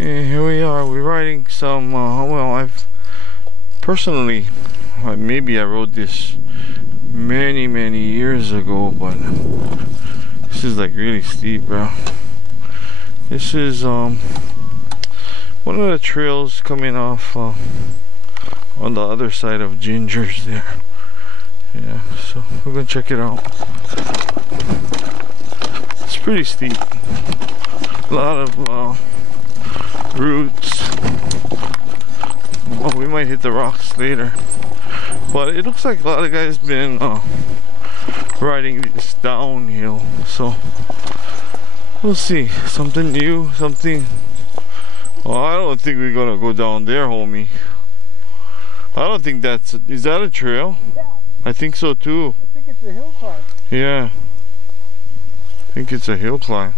Okay, here we are. We're riding some, well, I've personally, maybe I rode this many years ago, but this is like really steep, bro. This is one of the trails coming off on the other side of Ginger's there. Yeah, so we're gonna check it out. It's pretty steep. A lot of roots. Well, we might hit the rocks later, but it looks like a lot of guys been riding this downhill, so we'll see. Something new, something. Well, I don't think we're gonna go down there, homie. I don't think that's. Is that a trail? Yeah. I think so too. I think it's a hill climb. Yeah. I think it's a hill climb.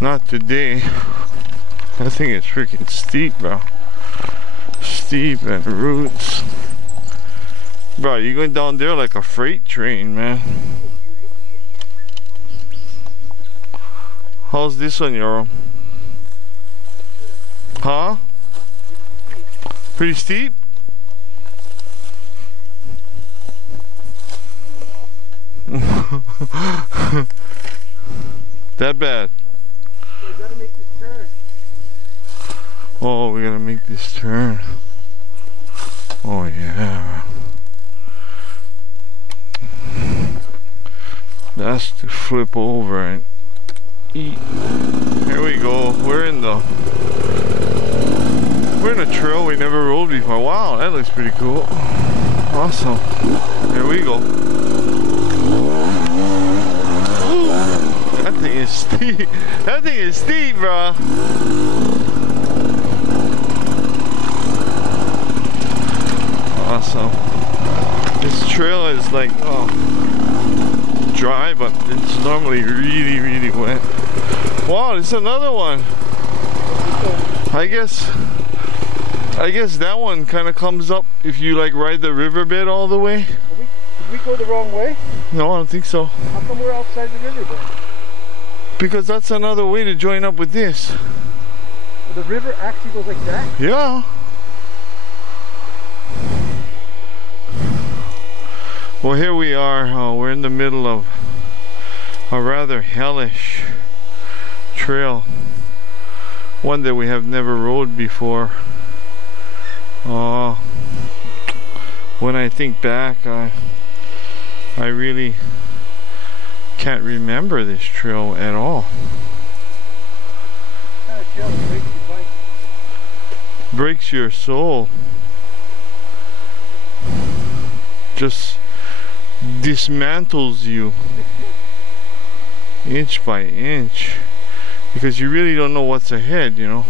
Not today. I think it's freaking steep, bro. Steep and roots. Bro, you're going down there like a freight train, man. How's this on your own? Huh? Pretty steep? That bad? We gotta make this turn. Oh, we gotta make this turn. Oh yeah. That's to flip over and eat. Here we go. We're in a trail we never rode before. Wow, that looks pretty cool. Awesome. Here we go. That thing is steep. That thing is steep, bro. Awesome. This trail is like dry, but it's normally really wet. Wow, it's another one. I guess that one kind of comes up if you like ride the riverbed all the way. Did we go the wrong way? No, I don't think so. How come we're outside the river then? Because that's another way to join up with this. The river actually goes like that? Yeah. Well, here we are. We're in the middle of a rather hellish trail. One that we have never rode before. When I think back, I really can't remember this trail at all. What kind of trail breaks your bike? Breaks your soul. Just dismantles you inch by inch, because you really don't know what's ahead, you know.